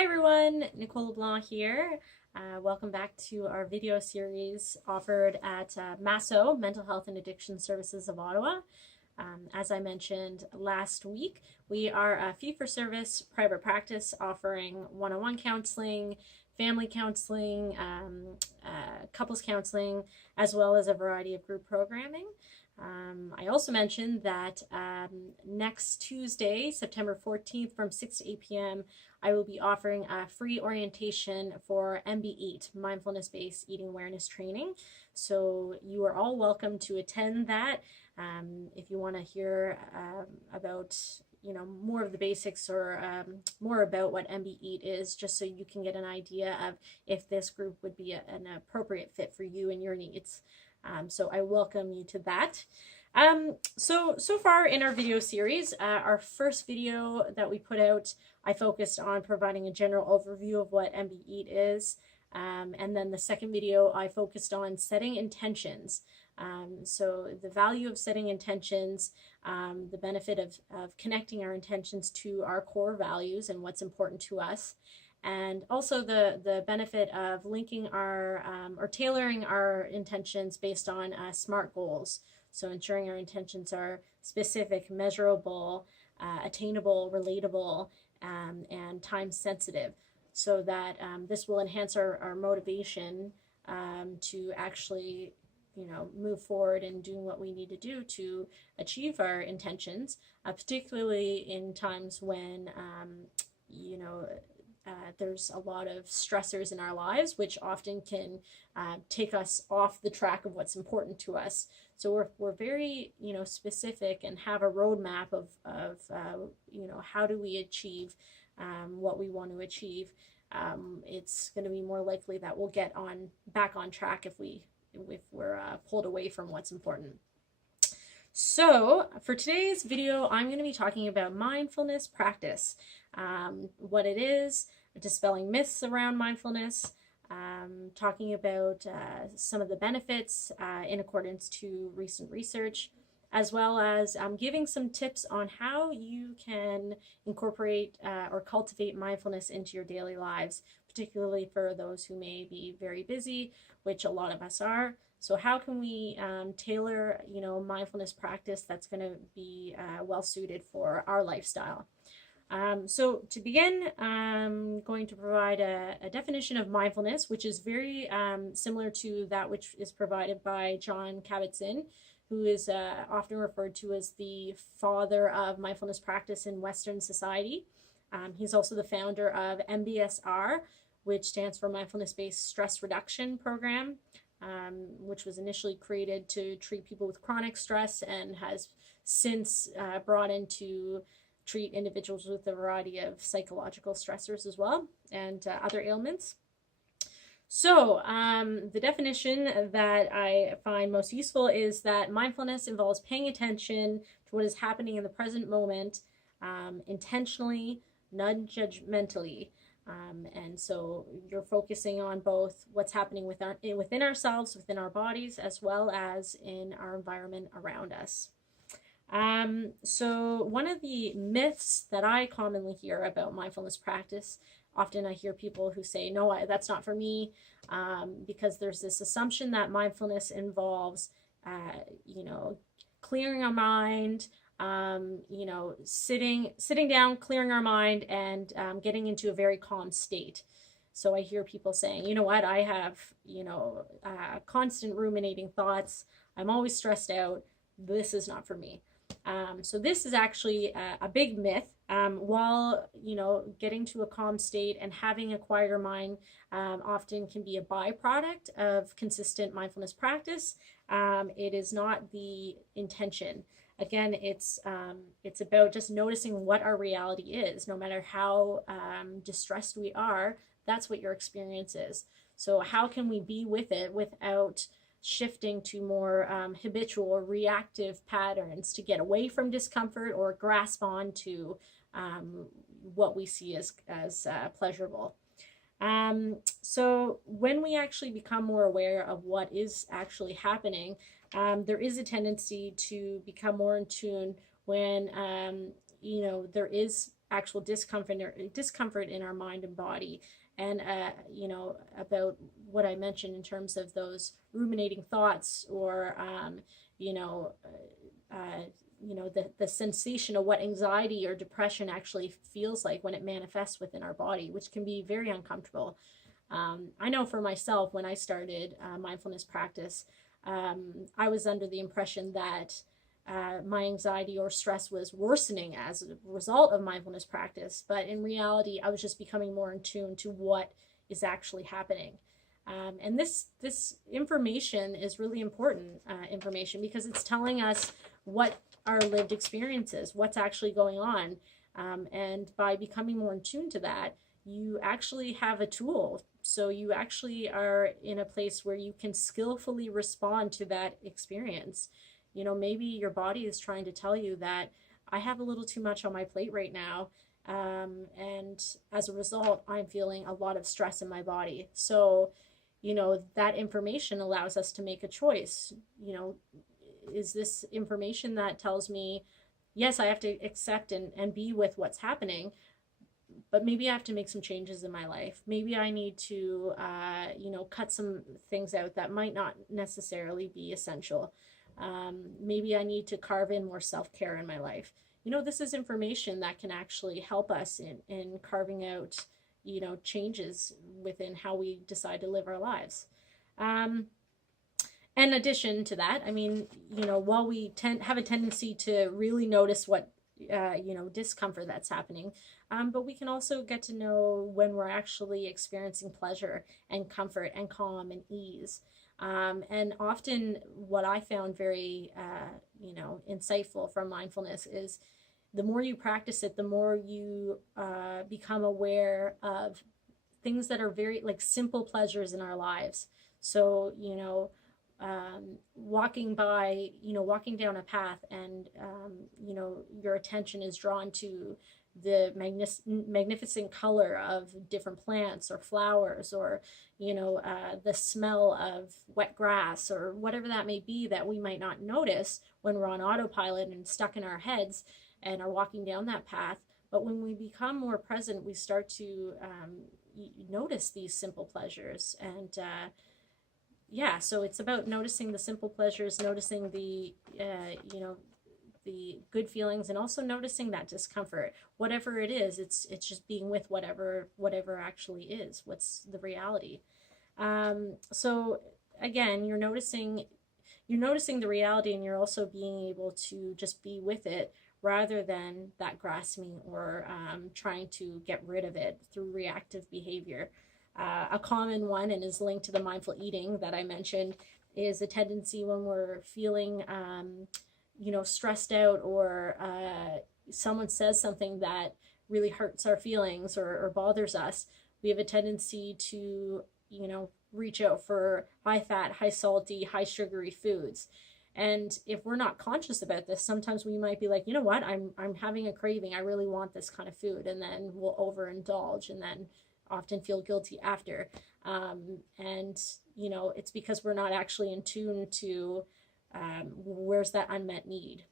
Hi everyone, Nicole LeBlanc here. Welcome back to our video series offered at MASO, Mental Health and Addiction Services of Ottawa. As I mentioned last week, we are a fee-for-service private practice offering one-on-one counseling, family counseling, couples counseling, as well as a variety of group programming. I also mentioned that next Tuesday, September 14th from 6 to 8 p.m., I will be offering a free orientation for MB8, Mindfulness-Based Eating Awareness Training. So you are all welcome to attend that. If you want to hear about more of the basics or more about what MB8 is, just so you can get an idea of if this group would be an appropriate fit for you and your needs. So I welcome you to that. So far in our video series, our first video that we put out, I focused on providing a general overview of what MB8 is. And then the second video, I focused on setting intentions. So the value of setting intentions, the benefit of connecting our intentions to our core values and what's important to us. And also the benefit of linking our or tailoring our intentions based on SMART goals. So ensuring our intentions are specific, measurable, attainable, relatable, and time sensitive, so that this will enhance our motivation to actually move forward and doing what we need to do to achieve our intentions, particularly in times when there's a lot of stressors in our lives, which often can take us off the track of what's important to us. So we're very specific and have a roadmap of how do we achieve what we want to achieve. It's going to be more likely that we'll get back on track if we're pulled away from what's important. So for today's video, I'm going to be talking about mindfulness practice, what it is, dispelling myths around mindfulness, talking about some of the benefits in accordance to recent research, as well as giving some tips on how you can incorporate or cultivate mindfulness into your daily lives, particularly for those who may be very busy, which a lot of us are. So how can we tailor, mindfulness practice that's going to be well suited for our lifestyle? So to begin, I'm going to provide a definition of mindfulness, which is very similar to that which is provided by John Kabat-Zinn, who is often referred to as the father of mindfulness practice in Western society. He's also the founder of MBSR, which stands for Mindfulness-Based Stress Reduction Program, which was initially created to treat people with chronic stress and has since brought in to treat individuals with a variety of psychological stressors as well and other ailments. So the definition that I find most useful is that mindfulness involves paying attention to what is happening in the present moment, intentionally, non-judgmentally. And so you're focusing on both what's happening within ourselves, within our bodies, as well as in our environment around us. So one of the myths that I commonly hear about mindfulness practice, often I hear people who say, no, that's not for me, because there's this assumption that mindfulness involves, clearing our mind, sitting down, clearing our mind, and getting into a very calm state. So I hear people saying, you know what, I have, constant ruminating thoughts. I'm always stressed out. This is not for me. So this is actually a big myth. While, getting to a calm state and having a quieter mind often can be a byproduct of consistent mindfulness practice, it is not the intention. Again, it's about just noticing what our reality is. No matter how distressed we are, that's what your experience is. So how can we be with it without shifting to more habitual or reactive patterns to get away from discomfort or grasp on to what we see as pleasurable. So when we actually become more aware of what is actually happening, there is a tendency to become more in tune when there is actual discomfort in our mind and body. And, about what I mentioned in terms of those ruminating thoughts, or, the sensation of what anxiety or depression actually feels like when it manifests within our body, which can be very uncomfortable. I know for myself, when I started mindfulness practice, I was under the impression that my anxiety or stress was worsening as a result of mindfulness practice. But in reality, I was just becoming more in tune to what is actually happening. And this information is really important information, because it's telling us what our lived experience is, what's actually going on. And by becoming more in tune to that, you actually have a tool. So you actually are in a place where you can skillfully respond to that experience. Maybe your body is trying to tell you that I have a little too much on my plate right now. And as a result, I'm feeling a lot of stress in my body. So, that information allows us to make a choice. Is this information that tells me, yes, I have to accept and be with what's happening, but maybe I have to make some changes in my life. Maybe I need to, cut some things out that might not necessarily be essential. Maybe I need to carve in more self-care in my life. This is information that can actually help us in carving out, changes within how we decide to live our lives. In addition to that, while we have a tendency to really notice what, discomfort that's happening, but we can also get to know when we're actually experiencing pleasure and comfort and calm and ease. And often what I found very, insightful from mindfulness is the more you practice it, the more you become aware of things that are very simple pleasures in our lives. So, walking down a path, and, your attention is drawn to the magnificent color of different plants or flowers, or the smell of wet grass, or whatever that may be, that we might not notice when we're on autopilot and stuck in our heads and are walking down that path. But when we become more present, we start to notice these simple pleasures. And so it's about noticing the simple pleasures, noticing the the good feelings, and also noticing that discomfort, whatever it is. It's just being with whatever actually is, what's the reality. So again, you're noticing the reality, and you're also being able to just be with it, rather than that grasping or trying to get rid of it through reactive behavior. A common one, and is linked to the mindful eating that I mentioned, is a tendency when we're feeling stressed out, or someone says something that really hurts our feelings, or bothers us. We have a tendency to reach out for high fat, high salty, high sugary foods. And if we're not conscious about this, sometimes we might be like, you know what, I'm having a craving, I really want this kind of food, and then we'll overindulge, and then often feel guilty after. And it's because we're not actually in tune to where's that unmet need.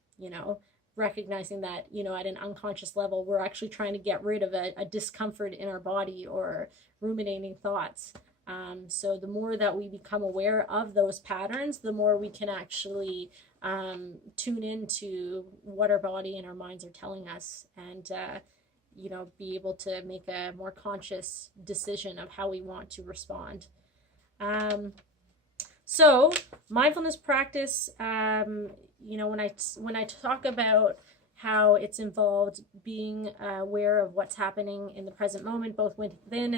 Recognizing that at an unconscious level, we're actually trying to get rid of a discomfort in our body, or ruminating thoughts. So the more that we become aware of those patterns, the more we can actually tune into what our body and our minds are telling us, and be able to make a more conscious decision of how we want to respond. So mindfulness practice, when I talk about how it's involved being aware of what's happening in the present moment, both within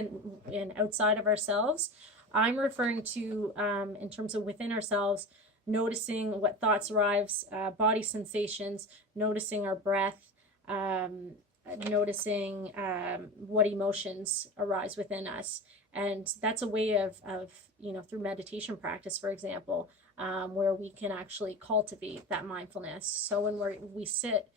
and outside of ourselves, I'm referring to, in terms of within ourselves, noticing what thoughts arise, body sensations, noticing our breath, noticing what emotions arise within us. And that's a way of through meditation practice, for example, where we can actually cultivate that mindfulness. So when we sit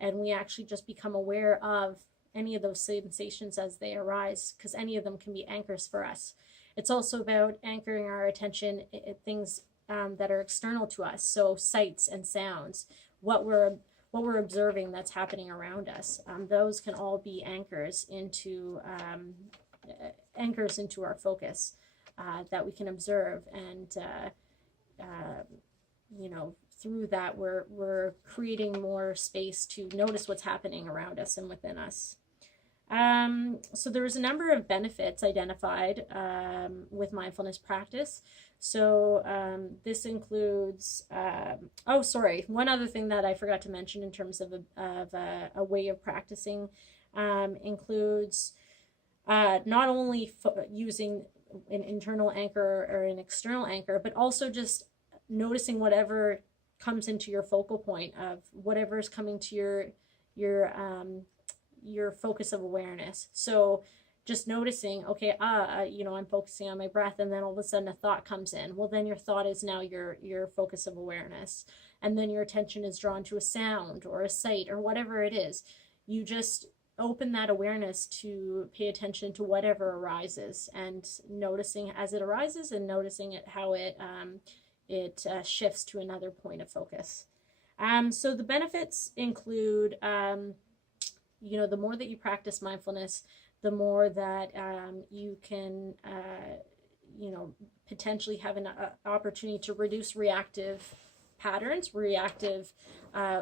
and we actually just become aware of any of those sensations as they arise, because any of them can be anchors for us. It's also about anchoring our attention at things that are external to us, so sights and sounds, what we're what we're observing that's happening around us. Those can all be anchors into our focus that we can observe, and through that we're creating more space to notice what's happening around us and within us. So there was a number of benefits identified with mindfulness practice. So this includes, one other thing that I forgot to mention in terms of a way of practicing includes not only using an internal anchor or an external anchor, but also just noticing whatever comes into your focal point of whatever is coming to your focus of awareness. So just noticing, okay, I'm focusing on my breath, and then all of a sudden a thought comes in. Well, then your thought is now your focus of awareness. And then your attention is drawn to a sound or a sight or whatever it is. You just open that awareness to pay attention to whatever arises, and noticing as it arises, and noticing it how it shifts to another point of focus. So the benefits include, the more that you practice mindfulness, the more that you can, potentially have an opportunity to reduce reactive patterns, reactive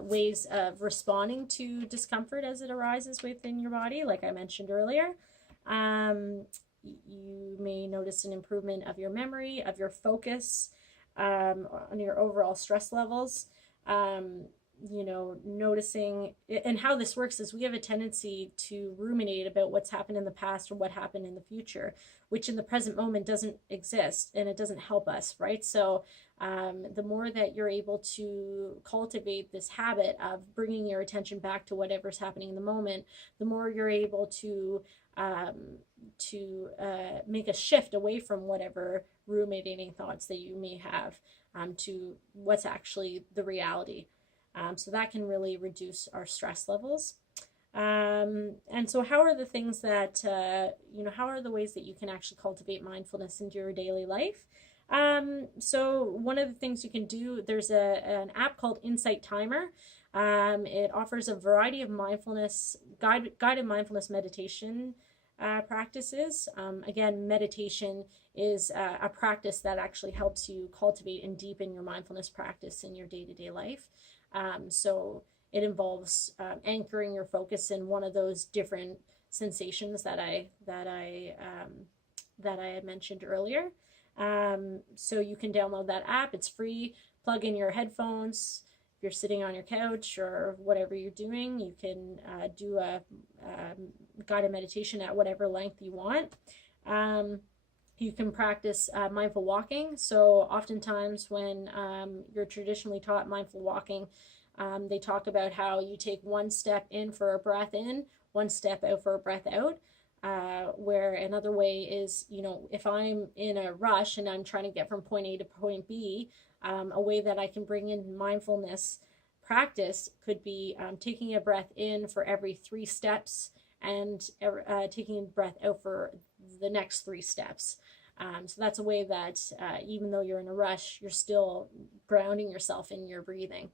ways of responding to discomfort as it arises within your body, like I mentioned earlier. You may notice an improvement of your memory, of your focus, on your overall stress levels. Noticing, and how this works is we have a tendency to ruminate about what's happened in the past or what happened in the future, which in the present moment doesn't exist, and it doesn't help us, right? So the more that you're able to cultivate this habit of bringing your attention back to whatever's happening in the moment, the more you're able to make a shift away from whatever ruminating thoughts that you may have to what's actually the reality. So that can really reduce our stress levels. And so how are the things that, how are the ways that you can actually cultivate mindfulness into your daily life? So one of the things you can do, there's an app called Insight Timer. It offers a variety of guided mindfulness meditation practices. Again, meditation is a practice that actually helps you cultivate and deepen your mindfulness practice in your day-to-day life. So it involves anchoring your focus in one of those different sensations that I had mentioned earlier. So you can download that app. It's free. Plug in your headphones. If you're sitting on your couch or whatever you're doing, you can do a guided meditation at whatever length you want. You can practice mindful walking. So oftentimes when you're traditionally taught mindful walking, they talk about how you take one step in for a breath in, one step out for a breath out. Where another way is, if I'm in a rush and I'm trying to get from point A to point B, a way that I can bring in mindfulness practice could be taking a breath in for every 3 steps and taking a breath out for the next 3 steps. So that's a way that even though you're in a rush, you're still grounding yourself in your breathing.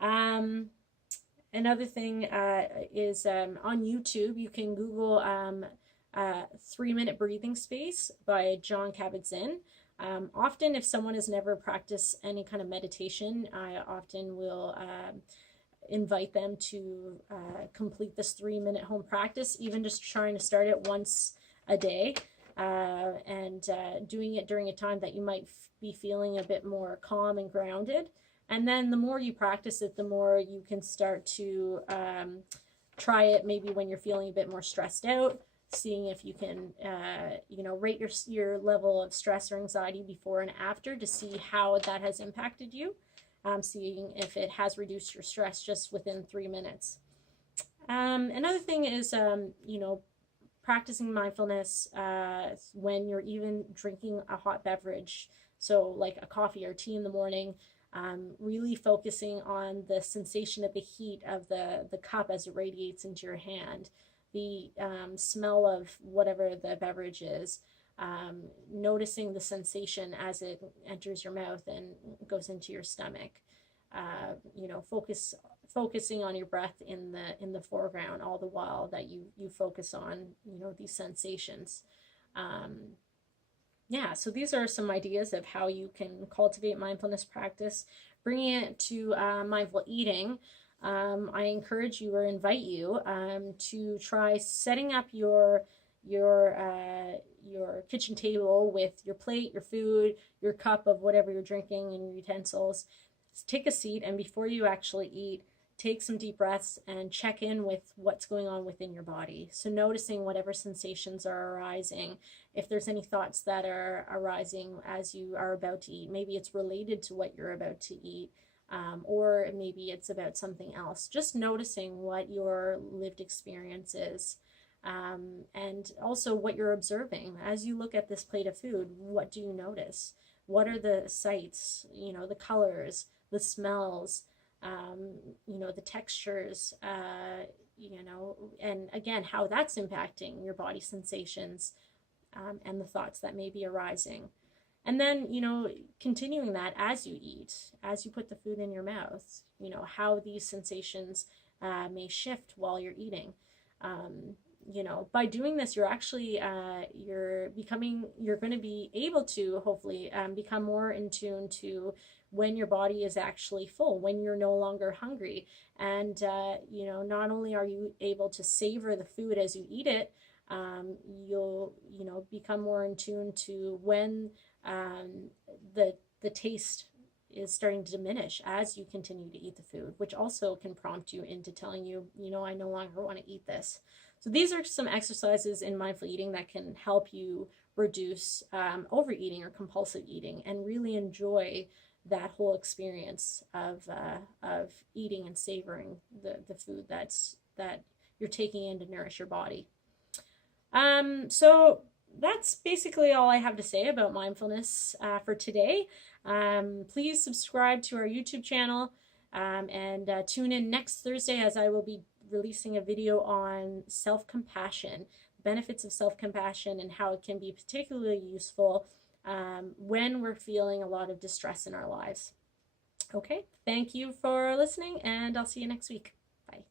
Another thing is on YouTube, you can Google 3-minute breathing space by John Kabat-Zinn. Often if someone has never practiced any kind of meditation, I often will invite them to complete this 3-minute home practice, even just trying to start it once a day, and doing it during a time that you might be feeling a bit more calm and grounded. And then the more you practice it, the more you can start to try it maybe when you're feeling a bit more stressed out, seeing if you can, rate your level of stress or anxiety before and after to see how that has impacted you, seeing if it has reduced your stress just within 3 minutes. Another thing is, practicing mindfulness when you're even drinking a hot beverage, so like a coffee or tea in the morning. Really focusing on the sensation of the heat of the cup as it radiates into your hand, the smell of whatever the beverage is, noticing the sensation as it enters your mouth and goes into your stomach. focusing on your breath in the foreground all the while that you focus on, you know, these sensations. Yeah, so these are some ideas of how you can cultivate mindfulness practice. Bringing it to mindful eating, I encourage you or invite you to try setting up your kitchen table with your plate, your food, your cup of whatever you're drinking, and your utensils. Take a seat, and before you actually eat, take some deep breaths and check in with what's going on within your body. So noticing whatever sensations are arising, if there's any thoughts that are arising as you are about to eat, maybe it's related to what you're about to eat, or maybe it's about something else. Just noticing what your lived experience is. And also what you're observing. As you look at this plate of food, what do you notice? What are the sights, you know, the colors, the smells, you know, the textures, you know, and again, how that's impacting your body sensations, and the thoughts that may be arising. And then, you know, continuing that as you eat, as you put the food in your mouth, you know, how these sensations may shift while you're eating. You know, by doing this, you're actually you're going to be able to hopefully become more in tune to when your body is actually full, when you're no longer hungry. And you know, not only are you able to savor the food as you eat it, you'll, you know, become more in tune to when the taste is starting to diminish as you continue to eat the food, which also can prompt you into telling you, you know, I no longer want to eat this. So these are some exercises in mindful eating that can help you reduce overeating or compulsive eating and really enjoy that whole experience of eating and savoring the food that you're taking in to nourish your body. So that's basically all I have to say about mindfulness for today. Please subscribe to our YouTube channel, and tune in next Thursday as I will be releasing a video on self-compassion, benefits of self-compassion, and how it can be particularly useful when we're feeling a lot of distress in our lives. Okay, thank you for listening, and I'll see you next week. Bye.